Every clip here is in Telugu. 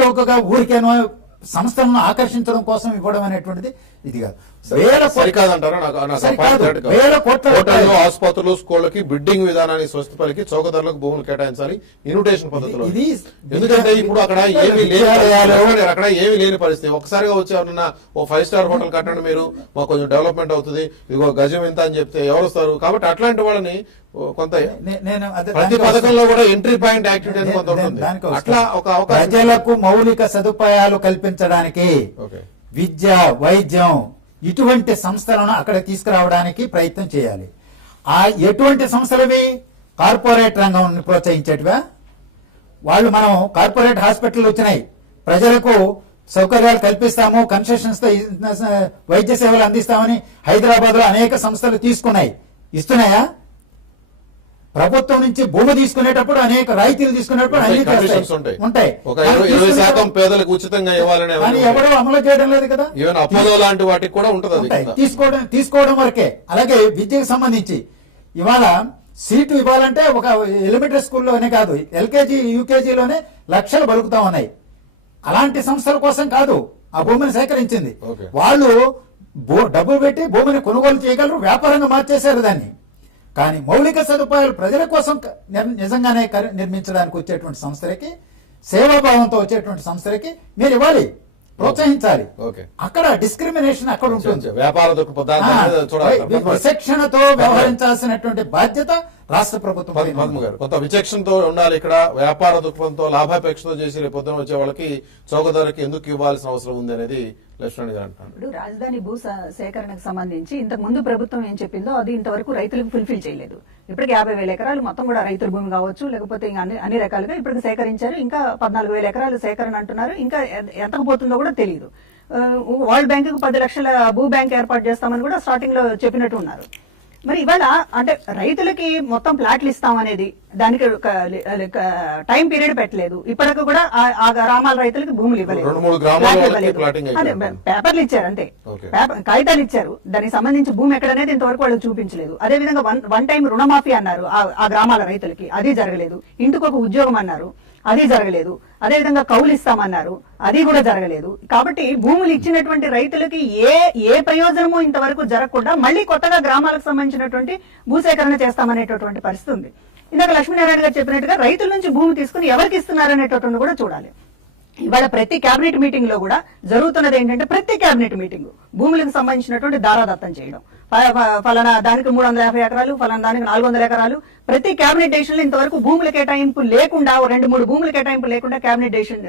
చౌకగా ఊరికేనో సంస్థలను ఆకర్షించడం కోసం ఇవ్వడం అనేటువంటిది ఇది కాదు. వేల కోట్ల ఆసుపత్రులు స్కూళ్ళకి బిడ్డింగ్ విధానాన్ని స్వస్థపలికి చౌక ధరలకు భూములు కేటాయించాలి ఇన్విటేషన్ పద్ధతిలో. ఎందుకంటే ఇప్పుడు అక్కడ ఏమీ లేని పరిస్థితి. ఒకసారిగా వచ్చేవరన్నా ఓ 5 స్టార్ హోటల్ కట్టండి మీరు, మాకు కొంచెం డెవలప్మెంట్ అవుతుంది, ఇదిగో గజం ఇంత అని చెప్తే ఎవరు వస్తారు? కాబట్టి అట్లాంటి వాళ్ళని కొంత ప్రతి పథకంలో కూడా ఎంట్రీ పాయింట్ యాక్టివిటీ అని కొంత ఉంటుంది. అట్లా ఒక ప్రజలకు మౌలిక సదుపాయాలు కల్పించడానికి విద్య, వైద్యం ఇటువంటి సంస్థలను అక్కడ తీసుకురావడానికి ప్రయత్నం చేయాలి. ఎటువంటి సంస్థలవి? కార్పొరేట్ రంగం ప్రోత్సహించేటివా? వాళ్ళు మనం కార్పొరేట్ హాస్పిటల్ వచ్చినాయి, ప్రజలకు సౌకర్యాలు కల్పిస్తాము, కన్సెషన్స్ తో వైద్య సేవలు అందిస్తామని హైదరాబాద్ లో అనేక సంస్థలు తీసుకున్నాయి. ఇస్తున్నాయా? ప్రభుత్వం నుంచి భూమి తీసుకునేటప్పుడు అనేక రాయితీలు తీసుకునేటప్పుడు ఉంటాయి. పేదలకు ఉచితంగా ఇవ్వాలని ఎవరో అమలు చేయడం లేదు కదా. లాంటి వాటికి కూడా ఉంటుంది, తీసుకోవడం వరకే. అలాగే విద్యకు సంబంధించి ఇవాళ సీటు ఇవ్వాలంటే ఒక ఎలిమెంటరీ స్కూల్లోనే కాదు, ఎల్కేజీ యూకేజీలోనే లక్షలు బలుకుతా ఉన్నాయి. అలాంటి సంస్థల కోసం కాదు ఆ భూమిని సేకరించింది. వాళ్ళు డబ్బులు పెట్టి భూమిని కొనుగోలు చేయగలరు, వ్యాపారంగా మార్చేశారు దాన్ని. కానీ మౌలిక సదుపాయాలు ప్రజల కోసం నిజంగానే నిర్మించడానికి వచ్చేటువంటి సంస్థలకి, సేవాభావంతో వచ్చేటువంటి సంస్థలకి మీరు ఇవ్వాలి, ప్రోత్సహించాలి. అక్కడ డిస్క్రిమినేషన్ అక్కడ ఉంటుంది. విచక్షణతో వ్యవహరించాల్సినటువంటి బాధ్యత రాష్ట్ర ప్రభుత్వం. కొంత విచక్షణతో ఉండాలి. ఇక్కడ వ్యాపార దృక్పథంతో లాభాపేక్షతో చేసి రేపు పొద్దున వచ్చే వాళ్ళకి చౌక ధరకి ఎందుకు ఇవ్వాల్సిన అవసరం ఉంది అనేది లక్ష్మణ్ గారు అంటున్నారు. ఇప్పుడు రాజధాని భూ సేకరణకు సంబంధించి ఇంతకు ముందు ప్రభుత్వం ఏం చెప్పిందో అది ఇంతవరకు రైతులకు ఫుల్ఫిల్ చేయలేదు. ఇప్పటికి 50,000 ఎకరాలు మొత్తం కూడా రైతుల భూమి కావచ్చు, లేకపోతే ఇంకా అన్ని రకాలుగా ఇప్పటికి సేకరించారు. ఇంకా 14,000 ఎకరాలు సేకరణ అంటున్నారు. ఇంకా ఎంతకపోతుందో కూడా తెలియదు. వరల్డ్ బ్యాంక్ కు 10 లక్షల భూ బ్యాంక్ ఏర్పాటు చేస్తామని కూడా స్టార్టింగ్ లో చెప్పినట్టు ఉన్నారు. మరి ఇవాళ అంటే రైతులకి మొత్తం ప్లాట్లు ఇస్తామనేది దానికి టైం పీరియడ్ పెట్టలేదు. ఇప్పటికి కూడా ఆ గ్రామాల రైతులకి భూములు ఇవ్వలేదు. అదే పేపర్లు ఇచ్చారు, అంతే కాగితాలు ఇచ్చారు. దానికి సంబంధించి భూమి ఎక్కడనేది ఇంతవరకు వాళ్ళు చూపించలేదు. అదే విధంగా వన్ టైం రుణమాఫీ అన్నారు ఆ గ్రామాల రైతులకి, అది జరగలేదు. ఇంటికి ఒక ఉద్యోగం అన్నారు, అది జరగలేదు. అదేవిధంగా కౌలు ఇస్తామన్నారు, అది కూడా జరగలేదు. కాబట్టి భూములు ఇచ్చినటువంటి రైతులకి ఏ ప్రయోజనమూ ఇంతవరకు జరగకుండా మళ్ళీ కొత్తగా గ్రామాలకు సంబంధించినటువంటి భూసేకరణ చేస్తామనేటటువంటి పరిస్థితి ఉంది. ఇందాక లక్ష్మీనారాయణ గారు చెప్పినట్టుగా రైతుల నుంచి భూమి తీసుకుని ఎవరికి ఇస్తున్నారనేటటువంటి కూడా చూడాలి. ఇవాళ ప్రతి కేబినెట్ మీటింగ్ లో కూడా జరుగుతున్నది ఏంటంటే, ప్రతి కేబినెట్ మీటింగ్ భూములకు సంబంధించినటువంటి దారాదత్తం చేయడం. ఫలానా దానికి 350 ఎకరాలు, ఫలానా దానికి 400 ఎకరాలు. ప్రతి కేబినెట్ డెసిషన్ ఇంతవరకు భూముల కేటాయింపు లేకుండా, 2-3 భూముల కేటాయింపు లేకుండా కేబినెట్ డెసిషన్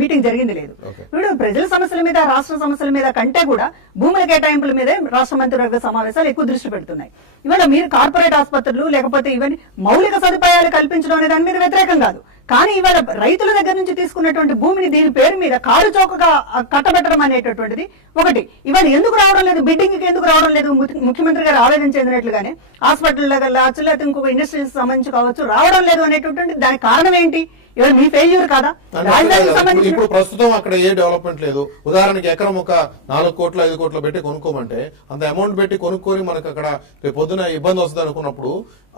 మీటింగ్ జరిగింది లేదు. ఇప్పుడు ప్రజల సమస్యల మీద, రాష్ట్ర సమస్యల మీద కంటే కూడా భూముల కేటాయింపుల మీదే రాష్ట్ర మంత్రివర్గ సమావేశాలు ఎక్కువ దృష్టి పెడుతున్నాయి. ఇవాళ మీరు కార్పొరేట్ ఆసుపత్రులు లేకపోతే ఇవన్నీ మౌలిక సదుపాయాలు కల్పించడం అనే దాని మీద వ్యతిరేకం కాదు. కానీ ఇవాళ రైతుల దగ్గర నుంచి తీసుకున్నటువంటి భూమిని దీని పేరు మీద కారు చౌకగా కట్టబెట్టడం అనేటటువంటిది ఒకటి. ఇవాళ ఎందుకు రావడం లేదు, బిడ్డింగ్ కి ఎందుకు రావడం లేదు? ముఖ్యమంత్రి గారు ఆవేదన చెందినట్లుగానే హాస్పిటల్ కావచ్చు, లేకపోతే ఇంకొక ఇండస్ట్రీస్ సంబంధించి కావచ్చు, రావడం లేదు అనేటటువంటి దానికి కారణం ఏంటి? ఇవాళ మీ ఫెయిల్యూర్ కాదా? రాజధానికి సంబంధించి ఇప్పుడు ప్రస్తుతం అక్కడ ఏ డెవలప్మెంట్ లేదు. ఉదాహరణకి ఎకరం ఒక 4 కోట్లు 5 కోట్లు పెట్టి కొనుక్కోమంటే అంత అమౌంట్ పెట్టి కొనుక్కొని మనకు అక్కడ రేపు పొద్దున ఇబ్బంది వస్తుంది అనుకున్నప్పుడు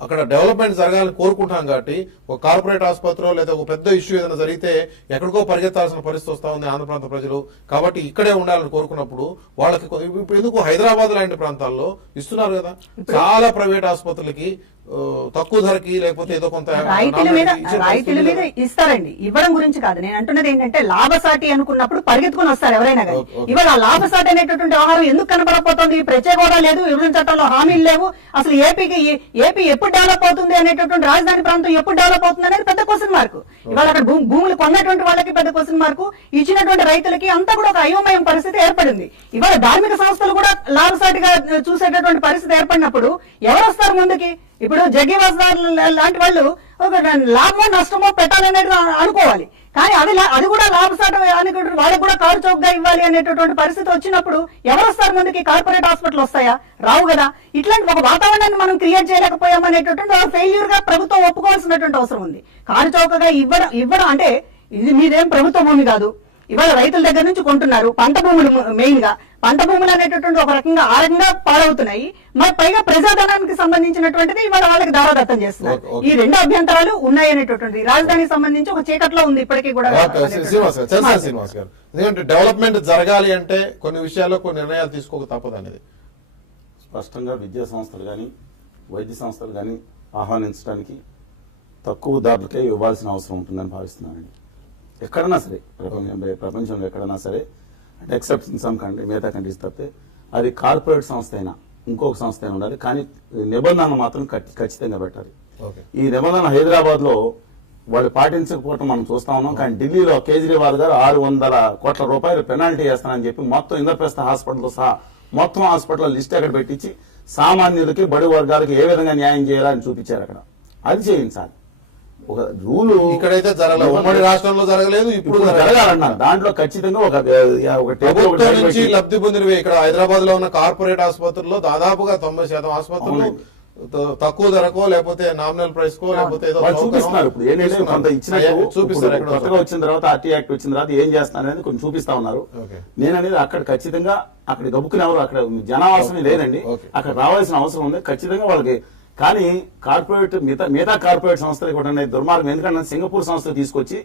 అక్కడ డెవలప్మెంట్ జరగాలని కోరుకుంటాం. కాబట్టి ఒక కార్పొరేట్ ఆసుపత్రి లేదా ఒక పెద్ద ఇష్యూ ఏదైనా జరిగితే ఎక్కడికో పరిగెత్తాల్సిన పరిస్థితి వస్తా ఉంది ఆంధ్ర ప్రాంత ప్రజలు. కాబట్టి ఇక్కడే ఉండాలని కోరుకున్నప్పుడు వాళ్ళకి ఇప్పుడు ఎందుకు హైదరాబాద్ లాంటి ప్రాంతాల్లో ఇస్తున్నారు కదా చాలా ప్రైవేట్ ఆసుపత్రులకి తక్కువ ధరకి, లేకపోతే ఏదో కొంత రైతుల మీద ఇస్తారండి. ఇవ్వడం గురించి కాదు నేను అంటున్నది. ఏంటంటే లాభసాటి అనుకున్నప్పుడు పరిగెత్తుకుని వస్తారు ఎవరైనా కానీ. ఇవాళ లాభసాటి అనేటటువంటి వ్యవహారం ఎందుకు కనబడపోతుంది? ప్రత్యేక హోదా లేదు, విభజన చట్టంలో హామీలు లేవు. అసలు ఏపీ ఎప్పుడు డెవలప్ అవుతుంది అనేటటువంటి, రాజధాని ప్రాంతం ఎప్పుడు డెవలప్ అవుతుంది అనేది పెద్ద క్వశ్చన్ మార్కు. ఇవాళ అక్కడ భూములు కొన్నటువంటి వాళ్ళకి పెద్ద క్వశ్చన్ మార్కు, ఇచ్చినటువంటి రైతులకి అంతా కూడా ఒక అయోమయం పరిస్థితి ఏర్పడింది. ఇవాళ ధార్మిక సంస్థలు కూడా లాభసాటిగా చూసేటటువంటి పరిస్థితి ఏర్పడినప్పుడు ఎవరు వస్తారు ముందుకి? ఇప్పుడు జగ్గివాసదారు లాంటి వాళ్ళు ఒక లాభమో నష్టమో పెట్టాలనేది అనుకోవాలి. కానీ అది కూడా లాభసాట అనుకుంటారు, వాళ్ళకి కూడా కారు చౌకగా ఇవ్వాలి అనేటటువంటి పరిస్థితి వచ్చినప్పుడు ఎవరు వస్తారు ముందుకి? కార్పొరేట్ హాస్పిటల్ వస్తాయా? రావు కదా. ఇట్లాంటి ఒక వాతావరణాన్ని మనం క్రియేట్ చేయలేకపోయాం అనేటటువంటి ఫెయిల్యూర్ గా ప్రభుత్వం ఒప్పుకోవాల్సినటువంటి అవసరం ఉంది. కారు చౌకగా ఇవ్వడం అంటే ఇది మీదేం ప్రభుత్వ భూమి కాదు. ఇవాళ రైతుల దగ్గర నుంచి కొంటున్నారు, పంట భూములు మెయిన్ గా పంట భూములు అనేటటువంటి ఒక రకంగా ఆ రకంగా పాడవుతున్నాయి. మరి పైగా ప్రజాధనానికి సంబంధించినటువంటిది ఇవాళ వాళ్ళకి దారాదత్తం చేస్తున్నారు. ఈ రెండు అభ్యంతరాలు ఉన్నాయనేటటువంటి రాజధానికి సంబంధించి ఒక చీకట్లో ఉంది ఇప్పటికీ కూడా. శ్రీనివాస్ గారు, ఎందుకంటే డెవలప్మెంట్ జరగాలి అంటే కొన్ని విషయాల్లో కొన్ని నిర్ణయాలు తీసుకోక తప్పదు అనేది స్పష్టంగా విద్యా సంస్థలు కానీ వైద్య సంస్థలు కానీ ఆహ్వానించడానికి తక్కువ ధరలకే ఇవ్వాల్సిన అవసరం ఉంటుందని భావిస్తున్నానండి. ఎక్కడన్నా సరే ప్రపంచంలో ఎక్కడన్నా సరే, అంటే ఎక్సెప్ట్ ఇన్ సమ్ కంట్రీ, మిగతా కంట్రీస్ తప్పితే అది కార్పొరేట్ సంస్థ అయినా ఇంకొక సంస్థ అయినా ఉండాలి, కానీ నిబంధనలు మాత్రం ఖచ్చితంగా పెట్టాలి. ఈ నిబంధన హైదరాబాద్ లో వాళ్ళు పాటించకపోవటం మనం చూస్తా ఉన్నాం. కానీ ఢిల్లీలో కేజ్రీవాల్ గారు 600 కోట్ల రూపాయలు పెనాల్టీ వేస్తానని చెప్పి మొత్తం ఇంద్రప్రస్థ హాస్పిటల్తో సహా మొత్తం హాస్పిటల్ లిస్ట్ అక్కడ పెట్టించి సామాన్యులకి బడి వర్గాలకు ఏ విధంగా న్యాయం చేయాలని చూపించారు. అక్కడ అది చేయించాలి. ఒక రూలు ఇక్కడైతే జరగలేదు, ఉమ్మడి రాష్ట్రంలో జరగలేదు, ఇప్పుడు జరగాలన్నారు. దాంట్లో ఖచ్చితంగా ఒక ప్రభుత్వం నుంచి లబ్ధి పొందినవి ఇక్కడ హైదరాబాద్ లో ఉన్న కార్పొరేట్ ఆసుపత్రుల్లో దాదాపుగా 90% ఆసుపత్రులు తక్కువ ధరకో లేకపోతే నామినల్ ప్రైస్ కో లేకపోతే చూపిస్తున్నారు. ఇప్పుడు ఏంటంటే కొంత ఇచ్చినట్టు చూపిస్తారు. కొత్తగా వచ్చిన తర్వాత ఆర్టీ యాక్ట్ వచ్చిన తర్వాత ఏం చేస్తున్నారు అనేది కొంచెం చూపిస్తా ఉన్నారు. నేను అనేది అక్కడ ఖచ్చితంగా అక్కడ గబుక్కుని ఎవరు అక్కడ జనావాసం లేదండి, అక్కడ రావాల్సిన అవసరం ఉంది ఖచ్చితంగా వాళ్ళకి. కానీ కార్పొరేట్ మిగతా కార్పొరేట్ సంస్థలు కూడా దుర్మార్గం. ఎందుకంటే సింగపూర్ సంస్థ తీసుకొచ్చి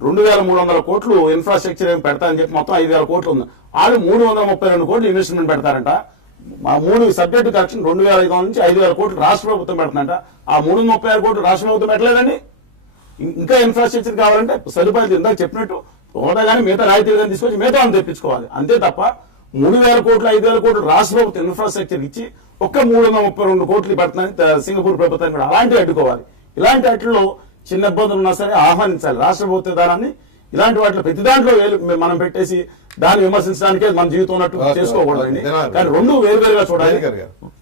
2300 కోట్లు ఇన్ఫ్రాస్ట్రక్చర్ ఏమి పెడతారని చెప్పి మొత్తం 5000 కోట్లు ఉంది. వాళ్ళు 332 కోట్లు ఇన్వెస్ట్మెంట్ పెడతారంట. ఆ 3 సబ్జెక్టు కరెక్షన్ 2500 నుంచి 5000 కోట్లు రాష్ట్ర ప్రభుత్వం పెడుతుందంట. ఆ 336 కోట్లు రాష్ట్ర ప్రభుత్వం పెట్టలేదండి. ఇంకా ఇన్ఫ్రాస్ట్రక్చర్ కావాలంటే సదుపాయాలు ఇందాక చెప్పినట్టు హోదా కానీ మిగతా రాయితీలు కానీ తీసుకొచ్చి మిగతా తెప్పించుకోవాలి. అంతే తప్ప 3000 కోట్లు 5000 కోట్లు రాష్ట్ర ప్రభుత్వం ఇన్ఫ్రాస్ట్రక్చర్ ఇచ్చి ఒక్క 332 కోట్లు పెడుతుందని సింగపూర్ ప్రభుత్వాన్ని కూడా అలాంటివి అడ్డుకోవాలి. ఇలాంటి వాటిల్లో చిన్న ఇబ్బందులు ఉన్నా సరే ఆహ్వానించాలి రాష్ట్ర ప్రభుత్వ విధానాన్ని. ఇలాంటి వాటిలో ప్రతి దాంట్లో మనం పెట్టేసి దాన్ని విమర్శించడానికే మన జీవితం ఉన్నట్టు చేసుకోకూడదండి. కానీ రెండు వేరువేరుగా చూడాలి.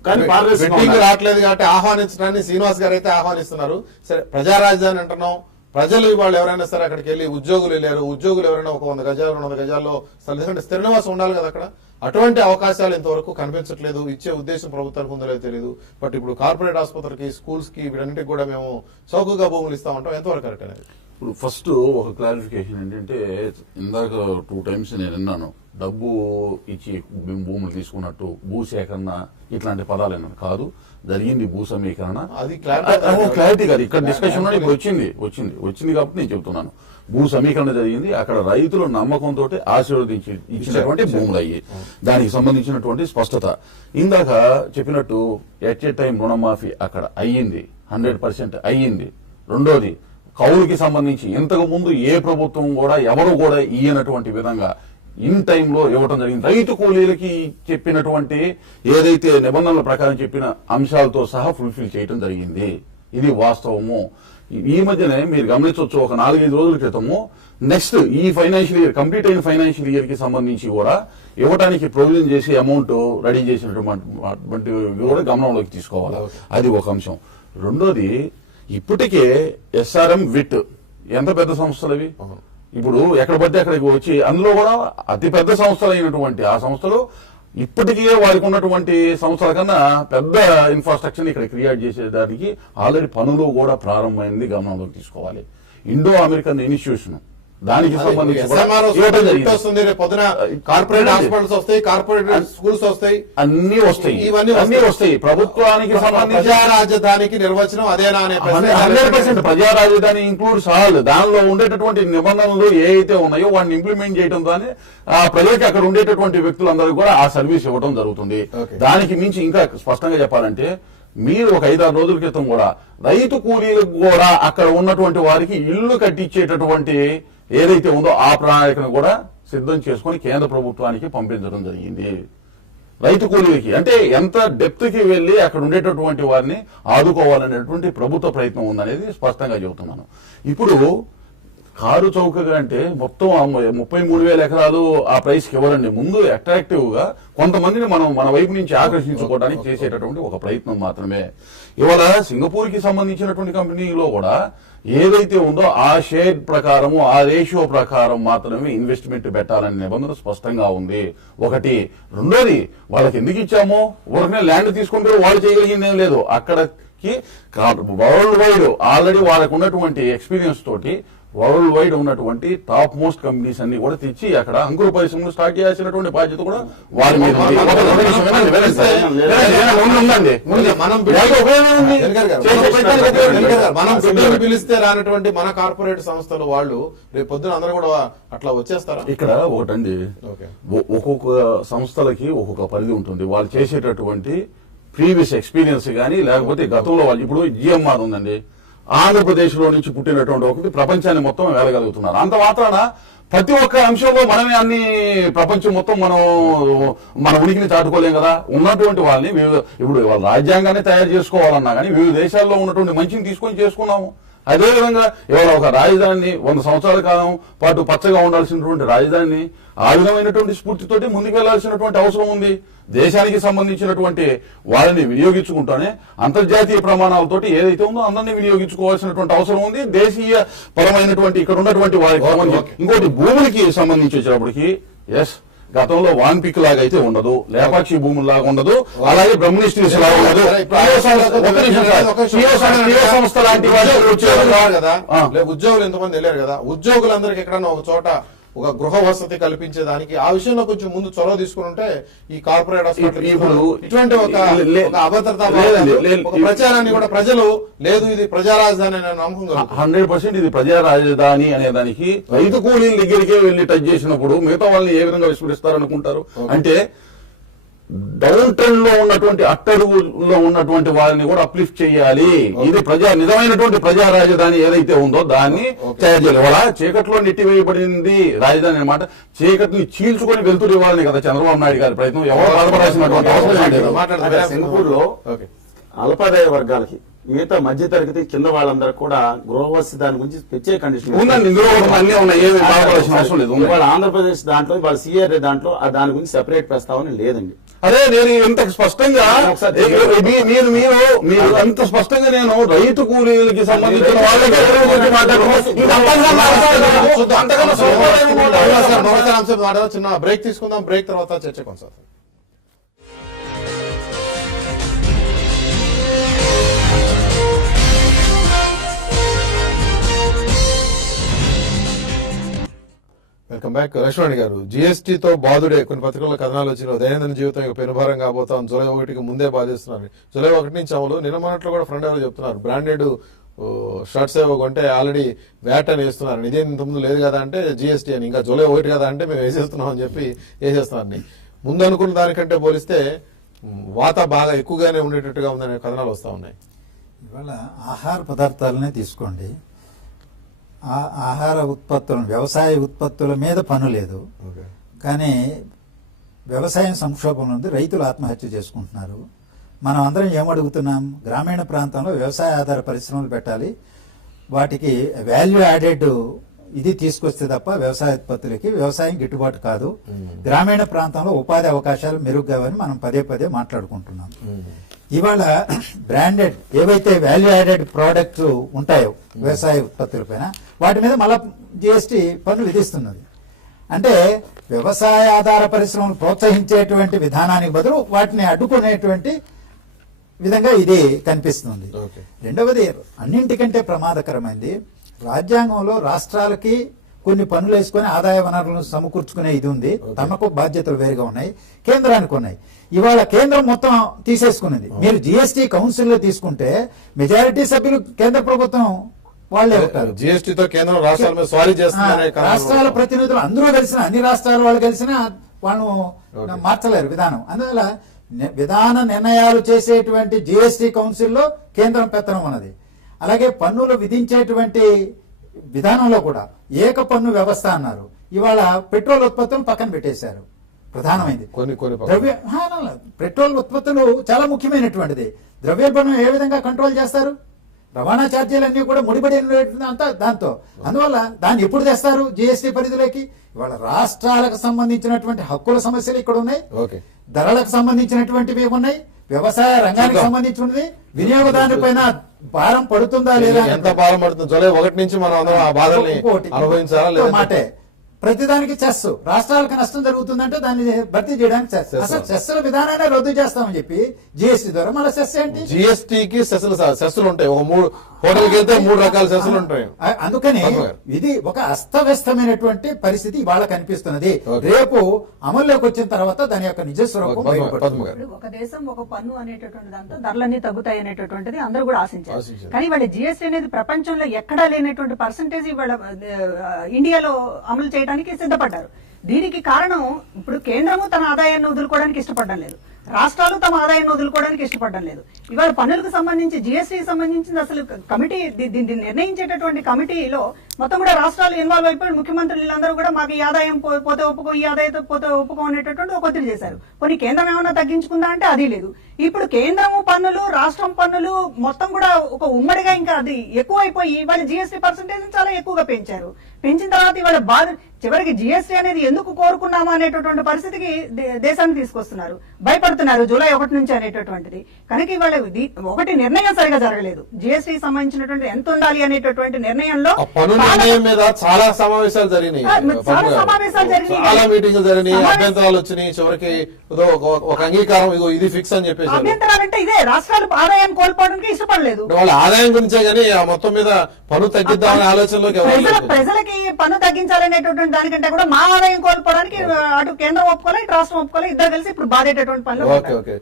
కానీ రావట్లేదు కాబట్టి ఆహ్వానించడాన్ని శ్రీనివాస్ గారు అయితే ఆహ్వానిస్తున్నారు. సరే, ప్రజా రాజధాని అంటున్నాం. ప్రజలు ఇవాళ ఎవరైనా సరే అక్కడికి వెళ్ళి ఉద్యోగులు వెళ్ళారు, ఉద్యోగులు ఎవరైనా ఒక 100 గజాలు 200 గజాల్లో ఎందుకంటే స్థిర నివాసం ఉండాలి కదా అక్కడ. అటువంటి అవకాశాలు ఇంతవరకు కనిపించట్లేదు. ఇచ్చే ఉద్దేశం ప్రభుత్వానికి ఉందో లేదో తెలియదు. బట్ ఇప్పుడు కార్పొరేట్ ఆసుపత్రికి, స్కూల్స్ కి వీటన్నిటికి కూడా మేము చౌకగా భూములు ఇస్తా ఉంటాం. ఎంతవరకు కరెక్ట్ అనేది? ఇప్పుడు ఫస్ట్ ఒక క్లారిఫికేషన్ ఏంటంటే, ఇందాక 2 times నేను విన్నాను డబ్బు ఇచ్చి భూములు తీసుకున్నట్టు, భూసేకరణ ఇట్లాంటి పదాలు విన్నాను. కాదు, జరిగింది భూ సమీకరణ. అది క్లారిటీ కాదు, ఇక్కడ డిస్కషన్ ఇప్పుడు వచ్చింది కాబట్టి నేను చెప్తున్నాను. భూ సమీకరణ జరిగింది. అక్కడ రైతుల నమ్మకంతో ఆశీర్వదించి ఇచ్చినటువంటి భూములు అయ్యి, దానికి సంబంధించినటువంటి స్పష్టత ఇందాక చెప్పినట్టు ఎట్ ఏ టైం రుణమాఫీ అక్కడ అయ్యింది, 100% అయ్యింది. రెండోది, కౌలుకి సంబంధించి ఇంతకు ముందు ఏ ప్రభుత్వం కూడా ఎవరు కూడా ఇయ్యనటువంటి విధంగా ఇన్ టైంలో ఇవ్వటం జరిగింది. రైతు కూలీలకి చెప్పినటువంటి ఏదైతే నిబంధనల ప్రకారం చెప్పిన అంశాలతో సహా ఫుల్ఫిల్ చేయటం జరిగింది. ఇది వాస్తవము. ఈ మధ్యనే మీరు గమనించవచ్చు, ఒక 4-5 రోజుల క్రితము నెక్స్ట్ ఈ ఫైనాన్షియల్ ఇయర్ కంప్లీట్ అయిన ఫైనాన్షియల్ ఇయర్ కి సంబంధించి కూడా ఇవ్వడానికి ప్రొవిజన్ చేసి అమౌంట్ రెడీ చేసినటువంటి కూడా గమనంలోకి తీసుకోవాలి. అది ఒక అంశం. రెండోది, ఇప్పటికే ఎస్ఆర్ఎం విట్ ఎంత పెద్ద సంస్థలు అవి. ఇప్పుడు ఎక్కడ పడితే అక్కడికి వచ్చి అందులో కూడా అతి పెద్ద సంస్థలు అయినటువంటి ఆ సంస్థలు ఇప్పటికే వారికి ఉన్నటువంటి సంస్థల కన్నా పెద్ద ఇన్ఫ్రాస్ట్రక్చర్ ఇక్కడ క్రియేట్ చేసేదానికి ఆల్రెడీ పనులు కూడా ప్రారంభమైంది, గమనంలోకి తీసుకోవాలి. ఇండో అమెరికన్ ఇన్స్టిట్యూషన్ దానికి సంబంధించి కార్పొరేట్ హాస్పిటల్స్ వస్తాయి, కార్పొరేట్ స్కూల్స్ వస్తాయి, అన్ని వస్తాయి. ప్రభుత్వానికి సంబంధించి ప్రజా రాజధానికి నిర్వచనం అదేనా అనే 100% ప్రజా రాజధాని ఇంక్లూడ్స్ ఆల్. దానిలో ఉండేటటువంటి నిబంధనలు ఏ అయితే ఉన్నాయో వాటిని ఇంప్లిమెంట్ చేయడం ద్వారా ఆ ప్రజలకి అక్కడ ఉండేటటువంటి వ్యక్తులందరికీ కూడా ఆ సర్వీస్ ఇవ్వడం జరుగుతుంది. దానికి మించి ఇంకా స్పష్టంగా చెప్పాలంటే, మీరు ఒక 5-6 రోజుల క్రితం కూడా రైతు కూలీలకు కూడా అక్కడ ఉన్నటువంటి వారికి ఇళ్లు కట్టించేటటువంటి ఏదైతే ఉందో ఆ ప్రణాళికను కూడా సిద్ధం చేసుకుని కేంద్ర ప్రభుత్వానికి పంపించడం జరిగింది. రైతు కూలీలకి అంటే ఎంత డెప్త్ కి వెళ్లి అక్కడ ఉండేటటువంటి వారిని ఆదుకోవాలనేటువంటి ప్రభుత్వ ప్రయత్నం ఉందనేది స్పష్టంగా చెబుతున్నాను. ఇప్పుడు కారు చౌకగా అంటే మొత్తం 33,000 ఎకరాలు ఆ ప్రైస్ కి ఇవ్వరండి. ముందు అట్రాక్టివ్ గా కొంతమందిని మనం మన వైపు నుంచి ఆకర్షించుకోవడానికి చేసేటటువంటి ఒక ప్రయత్నం మాత్రమే. ఇవాళ సింగపూర్ కి సంబంధించినటువంటి కంపెనీలో కూడా ఏదైతే ఉందో ఆ షేర్ ప్రకారము, ఆ రేషియో ప్రకారం మాత్రమే ఇన్వెస్ట్మెంట్ పెట్టాలనే నిబంధన స్పష్టంగా ఉంది. ఒకటి. రెండోది, వాళ్ళకి ఎందుకు ఇచ్చామో ఊరికనే ల్యాండ్ తీసుకుంటే వాళ్ళు చేయగలిగిందేం లేదు. అక్కడికి వరల్డ్ వైడ్ ఆల్రెడీ వాళ్ళకు ఉన్నటువంటి ఎక్స్పీరియన్స్ తోటి వరల్డ్ వైడ్ ఉన్నటువంటి టాప్ మోస్ట్ కంపెనీస్ అన్ని కూడా తెచ్చి అక్కడ అంకుర పరిశ్రమలు స్టార్ట్ చేయాల్సినటువంటి బాధ్యత కూడా వారి మీద ఉంది. ఉందండి. మనం బిడ్డలు పిలిస్తే రానటువంటి మన కార్పొరేట్ సంస్థలు వాళ్ళు రేపు పొద్దున అందరూ కూడా అట్లా వచ్చేస్తారా? ఇక్కడ ఒకటండి, ఒక్కొక్క సంస్థలకి ఒక్కొక్క పరిధి ఉంటుంది. వాళ్ళు చేసేటటువంటి ప్రీవియస్ ఎక్స్పీరియన్స్ కానీ లేకపోతే గతంలో వాళ్ళు ఇప్పుడు జిఎంఆర్ ఉందండి, ఆంధ్రప్రదేశ్ లో నుంచి పుట్టినటువంటి ఒకటి ప్రపంచాన్ని మొత్తం వెళ్ళగలుగుతున్నారు. అంత మాత్రాన ప్రతి ఒక్క అంశంలో మనమే అన్ని ప్రపంచం మొత్తం మన ఉనికిని చాటుకోలేం కదా. ఉన్నటువంటి వాళ్ళని ఇప్పుడు వాళ్ళ రాజ్యాంగాన్ని తయారు చేసుకోవాలన్నా కానీ వివిధ దేశాల్లో ఉన్నటువంటి మంచిని తీసుకొని చేసుకున్నాము. అదేవిధంగా ఇవాళ ఒక రాజధానిని 100 సంవత్సరాల కాలం పాటు పచ్చగా ఉండాల్సినటువంటి రాజధానిని ఆ విధమైనటువంటి స్ఫూర్తితోటి ముందుకు వెళ్లాల్సినటువంటి అవసరం ఉంది. దేశానికి సంబంధించినటువంటి వాళ్ళని వినియోగించుకుంటూనే అంతర్జాతీయ ప్రమాణాలతోటి ఏదైతే ఉందో అందరినీ వినియోగించుకోవాల్సినటువంటి అవసరం ఉంది. దేశీయ పరమైనటువంటి ఇక్కడ ఉన్నటువంటి వారికి సంబంధించి ఇంకోటి భూములకి సంబంధించి వచ్చేటప్పటికి గతంలో వాన్పిక్ లాగా అయితే ఉండదు, లేపాక్షి భూముల్లాగా ఉండదు, అలాగే బ్రహ్మనిస్ట్రీస్ లాగా ఉండదు. సంస్థ లాంటి కదా, ఉద్యోగులు ఎంతమంది వెళ్ళారు కదా, ఉద్యోగులందరికీ ఎక్కడన్నా ఒక చోట ఒక గృహ వసతి కల్పించేదానికి ఆ విషయంలో కొంచెం ముందు చొరవ తీసుకుంటే ఈ కార్పొరేట్ హాస్పిటల్ ఇప్పుడు ఇటువంటి ఒక అభద్రతా ప్రచారాన్ని కూడా ప్రజలు లేదు ఇది ప్రజా రాజధాని అనే నమ్మకం 100% ఇది ప్రజా రాజధాని అనే దానికి రైతు కూలీల దగ్గరికే వెళ్లి టచ్ చేసినప్పుడు మిగతా వాళ్ళని ఏ విధంగా విస్మరిస్తారనుకుంటారు? అంటే డౌన్ ట్రెండ్ లో ఉన్నటువంటి అట్టడుగులో ఉన్నటువంటి వారిని కూడా అప్లిఫ్ట్ చేయాలి. ఇది నిజమైనటువంటి ప్రజా రాజధాని ఏదైతే ఉందో దాన్ని తయారు చేయాలి. వాళ్ళ చీకట్లో నెట్టివేయబడింది రాజధాని అన్నమాట. చీకటిని చీల్చుకొని వెళ్తూ ఇవ్వాలని కదా చంద్రబాబు నాయుడు గారి ప్రయత్నం. ఎవరు బాధపడాల్సినటువంటి అవసరం లేదు. సింగపూర్ లో అల్పాదాయ వర్గాలకి మిగతా మధ్య తరగతి కింద వాళ్ళందరూ కూడా గృహవసతి దాని గురించి ప్రత్యేక కండిషన్ వాళ్ళ ఆంధ్రప్రదేశ్ దాంట్లో వాళ్ళ సిఆర్ఏ దాంట్లో దాని గురించి సెపరేట్ ప్రస్తావన లేదండి. అదే నేను ఇంత స్పష్టంగా మీరు అంత స్పష్టంగా నేను రైతు కూలీలకి సంబంధించిన వాళ్ళకి చిన్న బ్రేక్ తీసుకుందాం. బ్రేక్ తర్వాత చర్చ కొనసాగుతుంది. Welcome back. లక్ష్మణ్ గారు, జీఎస్టీతో బాధుడే కొన్ని పత్రికల్లో కథనాలు వచ్చిన దైనందిన జీవితం ఇక పెనుభారం కాబోతాం, జూలై 1కి ముందే బాధిస్తున్నారు. జూలై 1 నుంచి అమలు. నిన్న మొన్నట్లో కూడా ఫ్రెండ్ ఎవరు చెప్తున్నారు బ్రాండెడ్ షర్ట్స్ ఏవో కొంటే ఆల్రెడీ వ్యాట్ అని వేస్తున్నారు. ఇదే ఇంతకుముందు లేదు కదా అంటే జీఎస్టీ అని, ఇంకా జూలై 1 కదా అంటే మేము వేసేస్తున్నాం అని చెప్పి వేసేస్తున్నారు. ముందు అనుకున్న దానికంటే పోలిస్తే వాత బాగా ఎక్కువగానే ఉండేటట్టుగా ఉందనే కథనాలు వస్తూ ఉన్నాయి. ఇవాళ ఆహార పదార్థాలనే తీసుకోండి, ఆహార ఉత్పత్తులను వ్యవసాయ ఉత్పత్తుల మీద పన్ను లేదు, కానీ వ్యవసాయం సంక్షోభం ఉంది, రైతులు ఆత్మహత్య చేసుకుంటున్నారు. మనం అందరం ఏమడుగుతున్నాం? గ్రామీణ ప్రాంతంలో వ్యవసాయ ఆధార పరిశ్రమలు పెట్టాలి, వాటికి వాల్యూ యాడెడ్ ఇది తీసుకొస్తే తప్ప వ్యవసాయ ఉత్పత్తులకి వ్యవసాయం గిట్టుబాటు కాదు. గ్రామీణ ప్రాంతంలో ఉపాధి అవకాశాలు మెరుగ్గావని మనం పదే పదే మాట్లాడుకుంటున్నాం. ఇవాళ బ్రాండెడ్ ఏవైతే వాల్యూ యాడెడ్ ప్రోడక్ట్స్ ఉంటాయో వ్యవసాయ ఉత్పత్తుల పైన వాటి మీద మళ్ళా జిఎస్టీ పన్ను విధిస్తున్నది. అంటే వ్యవసాయ ఆధార పరిశ్రమలు ప్రోత్సహించేటువంటి విధానానికి బదులు వాటిని అడ్డుకునేటువంటి విధంగా ఇది కనిపిస్తుంది. రెండవది, అన్నింటికంటే ప్రమాదకరమైంది, రాజ్యాంగంలో రాష్ట్రాలకి కొన్ని పన్నులు వేసుకుని ఆదాయ వనరులను సమకూర్చుకునే ఇది ఉంది, తమకు బాధ్యతలు వేరుగా ఉన్నాయి, కేంద్రానికి ఉన్నాయి. ఇవాళ కేంద్రం మొత్తం తీసేసుకున్నది. మీరు జిఎస్టీ కౌన్సిల్ లో తీసుకుంటే మెజారిటీ సభ్యులు కేంద్ర ప్రభుత్వం వాళ్ళే ఉంటారు. జిఎస్టీతో కేంద్రం రాష్ట్రాల మీద స్వారీ చేస్తున్నారు. రాష్ట్రాల ప్రతినిధులు అందరూ కలిసిన, అన్ని రాష్ట్రాల వాళ్ళు కలిసినా వాళ్ళు మార్చలేరు విధానం. అందువల్ల విధాన నిర్ణయాలు చేసేటువంటి జిఎస్టీ కౌన్సిల్లో కేంద్రం పెత్తనం ఉన్నది. అలాగే పన్నులు విధించేటువంటి విధానంలో కూడా ఏక పన్ను వ్యవస్థ అన్నారు. ఇవాళ పెట్రోల్ ఉత్పత్తులను పక్కన పెట్టేశారు. ప్రధానమైంది పెట్రోల్ ఉత్పత్తులు చాలా ముఖ్యమైనటువంటిది. ద్రవ్యోల్బణం ఏ విధంగా కంట్రోల్ చేస్తారు? రవాణా ఛార్జీలన్నీ కూడా ముడిపడి అంతా దాంతో. అందువల్ల దాన్ని ఎప్పుడు తెస్తారు జిఎస్టీ పరిధిలోకి? ఇవాళ రాష్ట్రాలకు సంబంధించినటువంటి హక్కుల సమస్యలు ఇక్కడ ఉన్నాయి, ధరలకు సంబంధించినటువంటివి ఉన్నాయి, వ్యవసాయ రంగానికి సంబంధించినది, వినియోగదారుల పైన భారం పడుతుందా లేదా, ఎంత భారం పడుతుంది? జూలై 1 నుంచి మనం ఆ బాధల్ని అనుభవించాలా? మాటే ప్రతిదానికి చెస్, రాష్ట్రాలకు నష్టం జరుగుతుందంటే దాన్ని భర్తీ చేయడానికి చెస్. అసలు సెస్ల విధానాన్ని రద్దు చేస్తామని చెప్పి జిఎస్టీ ద్వారా మళ్ళీ సెస్ ఏంటి? జిఎస్టీకి సెస్సులు ఉంటాయి. ఒక 3 హోటల్కి అయితే 3 రకాల సెస్సులు ఉంటాయి. అందుకని ఇది ఒక అస్తవ్యస్తమైనటువంటి పరిస్థితి ఇవాళ కనిపిస్తున్నది. రేపు అమల్లోకి వచ్చిన తర్వాత దాని యొక్క నిజస్వరూపం బయటపడుతుంది. ఒక దేశం ఒక పన్ను అనేటటువంటి దాంతో ధరలన్నీ తగ్గుతాయి అనేటటువంటిది అందరూ కూడా ఆశించారు. కానీ వాళ్ళ జిఎస్టీ అనేది ప్రపంచంలో ఎక్కడా లేనటువంటి పర్సంటేజ్ ఇవాళ ఇండియాలో అమలు చేయడానికి సిద్ధపడ్డారు. దీనికి కారణం ఇప్పుడు కేంద్రము తన ఆదాయాన్ని వదులుకోవడానికి ఇష్టపడడం లేదు, రాష్ట్రాలు తమ ఆదాయాన్ని వదులుకోవడానికి ఇష్టపడడం లేదు. ఇవాళ పన్నులకు సంబంధించి జిఎస్టీకి సంబంధించింది అసలు కమిటీ దీన్ని నిర్ణయించేటటువంటి కమిటీలో మొత్తం కూడా రాష్ట్రాలు ఇన్వాల్వ్ అయిపోయి ముఖ్యమంత్రులు వీళ్ళందరూ కూడా మాకు ఈ ఆదాయం పోతే ఒప్పుకో, ఈ ఆదాయం పోతే ఒప్పుకో అనేటటువంటి ఒక ఒత్తిడి చేశారు. కొన్ని కేంద్రం ఏమైనా తగ్గించుకుందా అంటే అది లేదు. ఇప్పుడు కేంద్రము పన్నులు, రాష్ట్రం పన్నులు మొత్తం కూడా ఒక ఉమ్మడిగా ఇంకా అది ఎక్కువైపోయి వాళ్ళ జిఎస్టీ పర్సెంటేజ్ చాలా ఎక్కువగా పెంచారు. పెంచిన తర్వాత ఇవాళ చివరికి జిఎస్టీ అనేది ఎందుకు కోరుకున్నామా అనేటటువంటి పరిస్థితికి దేశాన్ని తీసుకొస్తున్నారు, భయపడుతున్నారు జూలై 1 నుంచి అనేటటువంటిది. కనుక ఇవాళ ఒకటి నిర్ణయం సరిగా జరగలేదు. జిఎస్టీ సంబంధించినటువంటి ఎంత ఉండాలి అనేటటువంటి నిర్ణయంలో చాలా సమావేశాలు జరిగినాయి, చాలా మీటింగ్లు జరిగినాయి, అభ్యంతరాలు వచ్చినాయి. చివరికి ఒక అంగీకారం ఇది ఫిక్స్ అని చెప్పేసి. అభ్యంతరాలంటే ఇదే, రాష్ట్రాలు ఆదాయం కోల్పోవడానికి ఇష్టపడలేదు. వాళ్ళ ఆదాయం గురించే గానీ మొత్తం మీద పన్ను తగ్గిద్దామనే ఆలోచనలోకి ప్రజలకి పన్ను తగ్గించాలనేటటువంటి దానికంటే కూడా మా ఆదాయం కోల్పోవడానికి అటు కేంద్రం ఒప్పుకోవాలి, ఇటు రాష్ట్రం ఒప్పుకోవాలి, ఇద్దరు కలిసి ఇప్పుడు బాధేటటువంటి పనులు. ఓకే ఓకే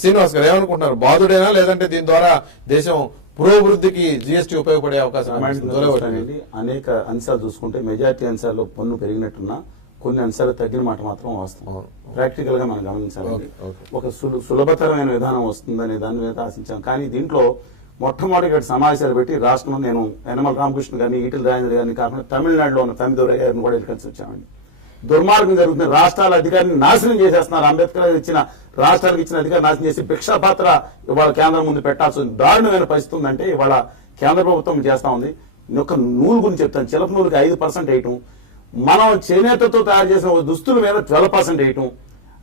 శ్రీనివాస్ గారు ఏమనుకుంటున్నారు? బాధుడేనా లేదంటే దీని ద్వారా దేశం పురోభివృద్ధికి జిఎస్టీ ఉపయోగపడే అవకాశం? అనేక అంశాలు చూసుకుంటే మెజారిటీ అంశాల్లో పన్ను పెరిగినట్టున్నా కొన్ని అంశాలు తగ్గిన మాట మాత్రం వాస్తవం. ప్రాక్టికల్ గా మనం గమనించాలి. ఒక సులభతరమైన విధానం వస్తుందనే దాని మీద ఆశించాం. కానీ దీంట్లో మొట్టమొదటి సమావేశాలు పెట్టి రాష్ట్రంలో నేను యనమల రామకృష్ణ గారిని, ఈటెల రాజేంద్ర గారిని కాకుండా తమిళనాడులో ఉన్న తమిళ గారిని కూడా కలిసి వచ్చామండి. దుర్మార్గం జరుగుతుంది. రాష్ట్రాల అధికారిని నాశనం చేసేస్తున్నారు. అంబేద్కర్ ఇచ్చిన రాష్ట్రాలకు ఇచ్చిన అధికారం నాశనం చేసి భిక్షాపాత్ర ఇవాళ కేంద్రం ముందు పెట్టాల్సి దారుణమైన పరిస్థితి ఉందంటే ఇవాళ కేంద్ర ప్రభుత్వం చేస్తా ఉంది. ఒక నూలు గురించి చెప్తాను. చిలక నూలుకి 5% వేయటం, మనం చేనేతతో తయారు చేసిన దుస్తుల మీద 12% వేయటం,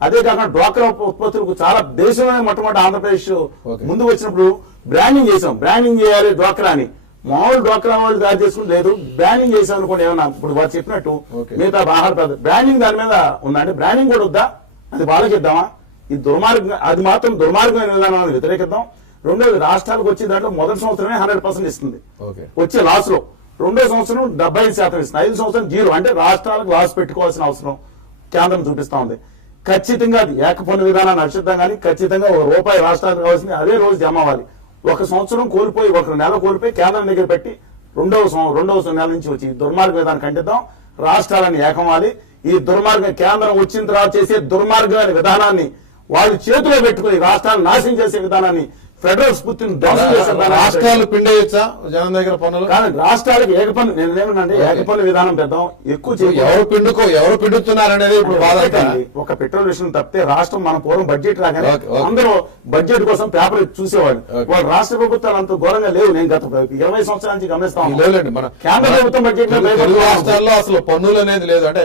అదే కాకుండా డ్వాక్రా ఉత్పత్తులకు చాలా దేశంలోనే మొట్టమొదటి ఆంధ్రప్రదేశ్ ముందు వచ్చినప్పుడు బ్రాండింగ్ చేసాం. బ్రాండింగ్ చేయాలి డ్వాక్రా అని. మామూలు డ్వాక్రా వాళ్ళు తయారు చేసుకుంటే లేదు, బ్రాండింగ్ చేసాం అనుకోండి. ఏమన్నా ఇప్పుడు వారు చెప్పినట్టు మిగతా ఆహార బ్రాండింగ్ దాని మీద ఉందంటే బ్రాండింగ్ కూడా వద్దా? అది వాళ్ళకి ఇద్దామా? ఇది దుర్మార్గం. అది మాత్రం దుర్మార్గమైన విధానాన్ని వ్యతిరేకిద్దాం. రెండోది, రాష్ట్రాలకు వచ్చే దాంట్లో మొదటి సంవత్సరమే 100% ఇస్తుంది వచ్చే లాస్ లో. రెండో సంవత్సరం 75% ఇస్తుంది. 5 సంవత్సరం 0. అంటే రాష్ట్రాలకు లాస్ పెట్టుకోవాల్సిన అవసరం కేంద్రం చూపిస్తా ఉంది. ఖచ్చితంగా అది ఏకపన్ను విధానాన్ని నడుచుద్దాం. కానీ ఖచ్చితంగా ₹1 రాష్ట్రాలకు కావాల్సింది అదే రోజు జమ అవ్వాలి. ఒక సంవత్సరం కోల్పోయి, ఒక నెల కోల్పోయి కేంద్రం దగ్గర పెట్టి రెండవ నెల నుంచి వచ్చి దుర్మార్గ విధానం ఖండిద్దాం. రాష్ట్రాలను ఏకమాలి. ఈ దుర్మార్గం కేంద్రం వచ్చిన తర్వాత చేసే దుర్మార్గమైన విధానాన్ని వాళ్ళు చేతిలో పెట్టుకుని రాష్ట్రాలను నాశనం చేసే విధానాన్ని, ఫెడరల్ స్ఫూర్తిని ధ్వంసం చేసే రాష్ట్రాలు పిండేయచ్చా జనం దగ్గర పన్నులు? కానీ రాష్ట్రాలకు ఏకపన్ను, నేనేమనండి ఏకపన్ను విధానం పెద్దాం. ఎక్కువ ఎవరు పిండుతున్నారనేది ఇప్పుడు బాధపడాలి. ఒక పెట్రోల్ విషయం తప్పితే రాష్ట్రం మన పూర్వం బడ్జెట్ రాగానే అందరూ బడ్జెట్ కోసం పేపర్ చూసేవాడు. వాళ్ళు రాష్ట్ర ప్రభుత్వాలు అంత ఘోరంగా లేవు. నేను గత 20 సంవత్సరాల నుంచి గమనిస్తాను. లేదండి, మన కేంద్ర ప్రభుత్వం బడ్జెట్ రాష్ట్రాల్లో అసలు పన్నులు అనేది లేదు. అంటే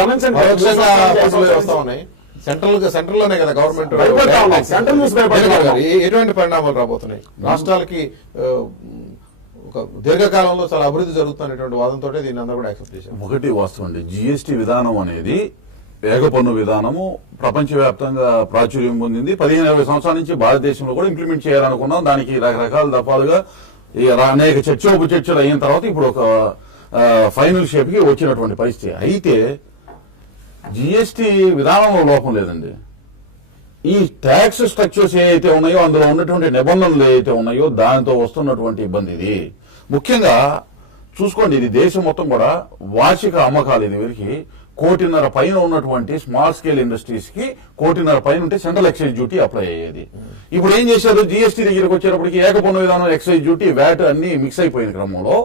గమనించండి. సెంట్రల్ లోనే కదా గవర్నమెంట్. ఎటువంటి పరిణామాలు రాబోతున్నాయి? రాష్ట్రాలకి ఒక దీర్ఘకాలంలో చాలా అభివృద్ధి జరుగుతున్నటువంటి వాదంతో దీన్ని అందరూ కూడా యాక్సెప్ట్ చేశారు. ఒకటి వాస్తవం అండి, జిఎస్టీ విధానం అనేది ఏకపన్ను విధానము ప్రపంచవ్యాప్తంగా ప్రాచుర్యం పొందింది. 15-20 సంవత్సరాల నుంచి భారతదేశంలో కూడా ఇంప్లిమెంట్ చేయాలనుకున్నాం. దానికి రకరకాల దఫాలుగా అనేక చర్చలు అయిన తర్వాత ఇప్పుడు ఒక ఫైనల్ షేప్ కి వచ్చినటువంటి పరిస్థితి. అయితే జిఎస్టీ విధానంలో లోపం లేదండి. ఈ ట్యాక్స్ స్ట్రక్చర్స్ ఏవైతే ఉన్నాయో, అందులో ఉన్నటువంటి నిబంధనలు ఏవైతే ఉన్నాయో దానితో వస్తున్నటువంటి ఇబ్బంది ఇది. ముఖ్యంగా చూసుకోండి, ఇది దేశం మొత్తం కూడా వార్షిక అమ్మకాలు ఇది వీరికి 1.5 కోటి పైన ఉన్నటువంటి స్మాల్ స్కేల్ ఇండస్ట్రీస్ కి 1.5 కోటి పైన ఉంటే సెంట్రల్ ఎక్సైజ్ డ్యూటీ అప్లై అయ్యేది. ఇప్పుడు ఏం చేశారు, జిఎస్టీ దగ్గరికి వచ్చేటప్పటికి ఏకపన్ను విధానం, ఎక్సైజ్ డ్యూటీ, వ్యాట్ అన్ని మిక్స్ అయిపోయిన క్రమంలో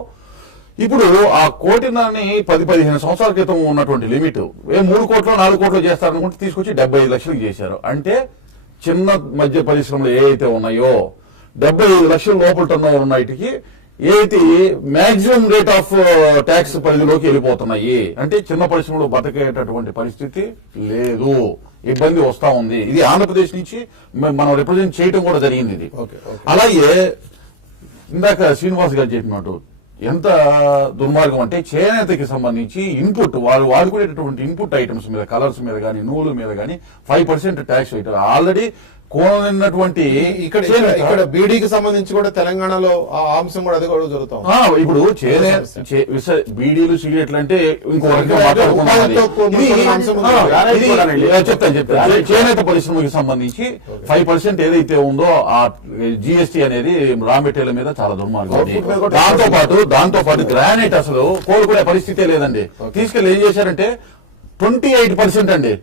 ఇప్పుడు ఆ 1.5 కోటి 10-15 సంవత్సరాల క్రితం ఉన్నటువంటి లిమిట్ 3 కోట్లు 4 కోట్లు చేస్తారనుకుంటే తీసుకొచ్చి 75 లక్షలకు చేశారు. అంటే చిన్న మధ్య పరిశ్రమలు ఏవైతే ఉన్నాయో 75 లక్షల లోపల టర్నోవర్ ఉన్నటికి ఏదైతే మాక్సిమం రేట్ ఆఫ్ ట్యాక్స్ పరిధిలోకి వెళ్ళిపోతున్నాయి. అంటే చిన్న పరిశ్రమలు బతకేటటువంటి పరిస్థితి లేదు, ఇబ్బంది వస్తా ఉంది. ఇది ఆంధ్రప్రదేశ్ నుంచి మనం రిప్రజెంట్ చేయడం కూడా జరిగింది ఇది. అలాగే ఇందాక శ్రీనివాస్ గారు చెప్పినట్టు ఎంత దుర్మార్గం అంటే చేనేతకి సంబంధించి ఇన్పుట్ వాళ్ళు వాడుకునేటటువంటి ఇన్పుట్ ఐటమ్స్ మీద, కలర్స్ మీద కానీ, నూలు మీద కానీ 5% ట్యాక్స్ వేయటం. ఆల్రెడీ కోనటువంటి ఇక్కడ బీడీకి సంబంధించి కూడా తెలంగాణలో ఆ అంశం కూడా అది కూడా జరుగుతాం. ఇప్పుడు బీడీలు, సిగరెట్లు అంటే ఇంకో చెప్తాను. చేనేత పరిశ్రమకి సంబంధించి 5% ఏదైతే ఉందో ఆ జిఎస్టీ అనేది రా మెటీరియల్ మీద చాలా దుర్మార్గం. దాంతో పాటు గ్రానైట్ అసలు కోలుకునే పరిస్థితే లేదండి. తీసుకెళ్లి ఏం చేశారంటే 28% అండి.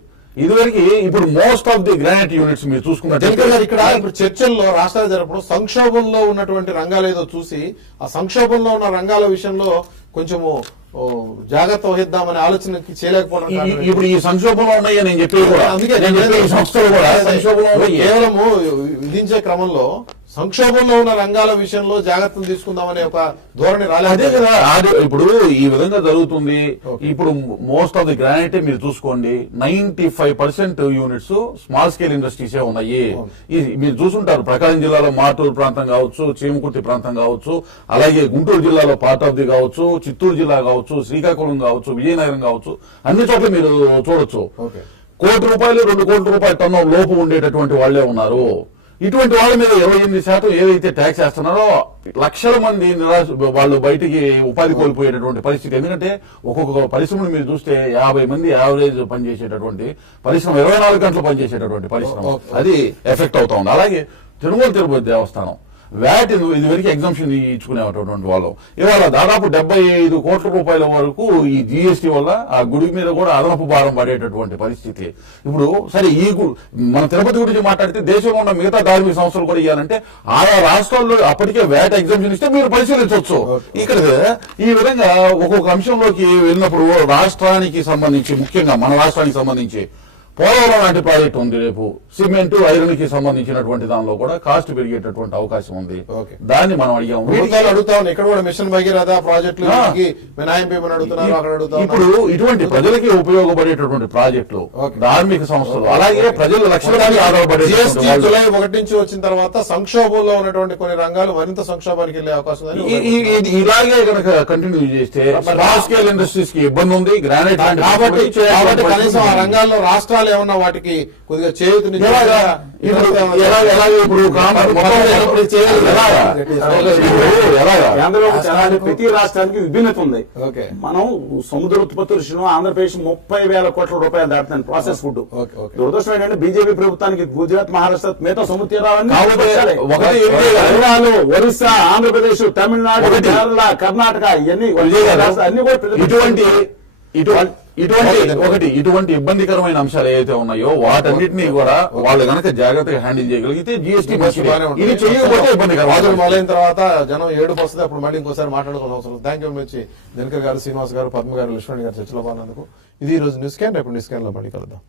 ఇదివరకు ఇప్పుడు most of the granite units మీరు చూసుకున్నట్టు ఇక్కడ ఇప్పుడు చర్చల్లో రాష్ట్రాలు జరపడం సంక్షోభంలో ఉన్నటువంటి రంగాలు ఏదో చూసి ఆ సంక్షోభంలో ఉన్న రంగాల విషయంలో కొంచెము జాగ్రత్త వహిద్దామనే ఆలోచనకి చేయలేకపోవడం. ఇప్పుడు ఈ సంక్షోభంలో ఉన్నాయని నేను చెప్పేది కూడా, అందుకే సంస్థలు కూడా సంక్షోభంలో కేవలము విధించే క్రమంలో సంక్షోభంలో ఉన్న రంగాల విషయంలో జాగ్రత్తలు తీసుకుందామనే ఒక ధోరణి రాలేదు కదా. ఇప్పుడు ఈ విధంగా జరుగుతుంది. ఇప్పుడు మోస్ట్ ఆఫ్ ది గ్రానైట్ మీరు చూసుకోండి, 95% యూనిట్స్ స్మాల్ స్కేల్ ఇండస్ట్రీసే ఉన్నాయి. మీరు చూసుంటారు ప్రకాశం జిల్లాలో మాటూరు ప్రాంతం కావచ్చు, చీమకుర్తి ప్రాంతం కావచ్చు, అలాగే గుంటూరు జిల్లాలో పార్ట్ ఆఫ్ ది కావచ్చు, చిత్తూరు జిల్లా కావచ్చు, శ్రీకాకుళం కావచ్చు, విజయనగరం కావచ్చు, అన్ని చోట్ల మీరు చూడొచ్చు. ₹1 కోటి, ₹2 కోట్ల టన్ను లోపు ఉండేటటువంటి వాళ్లే ఉన్నారు. ఇటువంటి వాళ్ళ మీద 28% ఏదైతే ట్యాక్స్ వేస్తున్నారో లక్షల మంది వాళ్ళు బయటికి ఉపాధి కోల్పోయేటటువంటి పరిస్థితి. ఎందుకంటే ఒక్కొక్క పరిశ్రమను మీరు చూస్తే 50 మంది యావరేజ్ పనిచేసేటటువంటి పరిశ్రమ, 24 గంటలు పనిచేసేటటువంటి పరిశ్రమ, అది ఎఫెక్ట్ అవుతా ఉంది. అలాగే తిరుపతి దేవస్థానం వ్యాట్ ఇదివరకు ఎగ్జామ్షన్ ఇచ్చుకునేటటువంటి వాళ్ళం ఇవాళ దాదాపు 75 కోట్ల రూపాయల వరకు ఈ జిఎస్టీ వల్ల ఆ గుడి మీద కూడా అదనపు భారం పడేటటువంటి పరిస్థితి. ఇప్పుడు సరే మన తిరుపతి గురించి మాట్లాడితే దేశంలో ఉన్న మిగతా ధార్మిక సంస్థలు కూడా ఇవ్వాలంటే ఆయా రాష్ట్రాల్లో అప్పటికే వ్యాట్ ఎగ్జామ్షన్ ఇస్తే మీరు పరిశీలించవచ్చు. ఇక్కడ ఈ విధంగా ఒక్కొక్క అంశంలోకి వెళ్ళినప్పుడు రాష్ట్రానికి సంబంధించి, ముఖ్యంగా మన రాష్ట్రానికి సంబంధించి పోలవరం లాంటి ప్రాజెక్ట్ ఉంది, రేపు సిమెంట్ ఐరన్ కి సంబంధించినటువంటి దానిలో కూడా కాస్ట్ పెరిగేటటువంటి అవకాశం ఉంది. దాన్ని మనం అడిగాము. ఇక్కడ కూడా మిషన్ భగీరథ ప్రాజెక్టులు ఇప్పుడు ఇటువంటి ప్రజలకి ఉపయోగపడేటటువంటి ప్రాజెక్టులు, ధార్మిక సంస్థలు, అలాగే ప్రజలు లక్షలాది ఆధారపడే జూలై 1 నుంచి వచ్చిన తర్వాత సంక్షోభంలో ఉన్నటువంటి కొన్ని రంగాలు మరింత సంక్షోభానికి వెళ్లే అవకాశం ఉంది. ఇలాగే కనుక కంటిన్యూ చేస్తే స్మాల్ స్కేల్ ఇండస్ట్రీస్ కి ఇబ్బంది ఉంది. గ్రానైట్ కాబట్టి కనీసం ఆ రంగాల్లో రాష్ట్రాలు ఏమన్నా వాటికి కొద్దిగా చేయుతుని ప్రతి రాష్ట్రానికి విభిన్నత ఉంది. మనం సముద్ర ఉత్పత్తులు ఆంధ్రప్రదేశ్ 30,000 కోట్ల రూపాయలు దాటుతుంది ప్రాసెస్ ఫుడ్. దురదృష్టం ఏంటంటే బీజేపీ ప్రభుత్వానికి గుజరాత్, మహారాష్ట్ర, మిగతా సముద్రాలు, ఒరిస్సా, ఆంధ్రప్రదేశ్, తమిళనాడు, కేరళ, కర్ణాటక ఇవన్నీ అన్ని కూడా ఇటువంటి ఇబ్బందికరమైన అంశాలు ఏవైతే ఉన్నాయో వాటన్నిటినీ కూడా వాళ్ళు గనక జాగ్రత్తగా హ్యాండిల్ చేయగలిగితే జిఎస్టీ ఇది చేయకపోతే ఇబ్బందికరం. మొదలైన తర్వాత జనం ఏడుపు వస్తుంది. అప్పుడు మళ్ళీ ఇంకోసారి మాట్లాడుకోవాల్సిన అవసరం. Thank you very much Dinakar గారు, శ్రీనివాస్ గారు, పద్మ గారు, లక్ష్మణ్ గారు చర్చలో పాల్గొన్నందుకు. ఇది ఈ రోజు న్యూస్ క్యాన్. రేపు న్యూస్ క్యాన్ లో మళ్ళీ కలుద్దాం.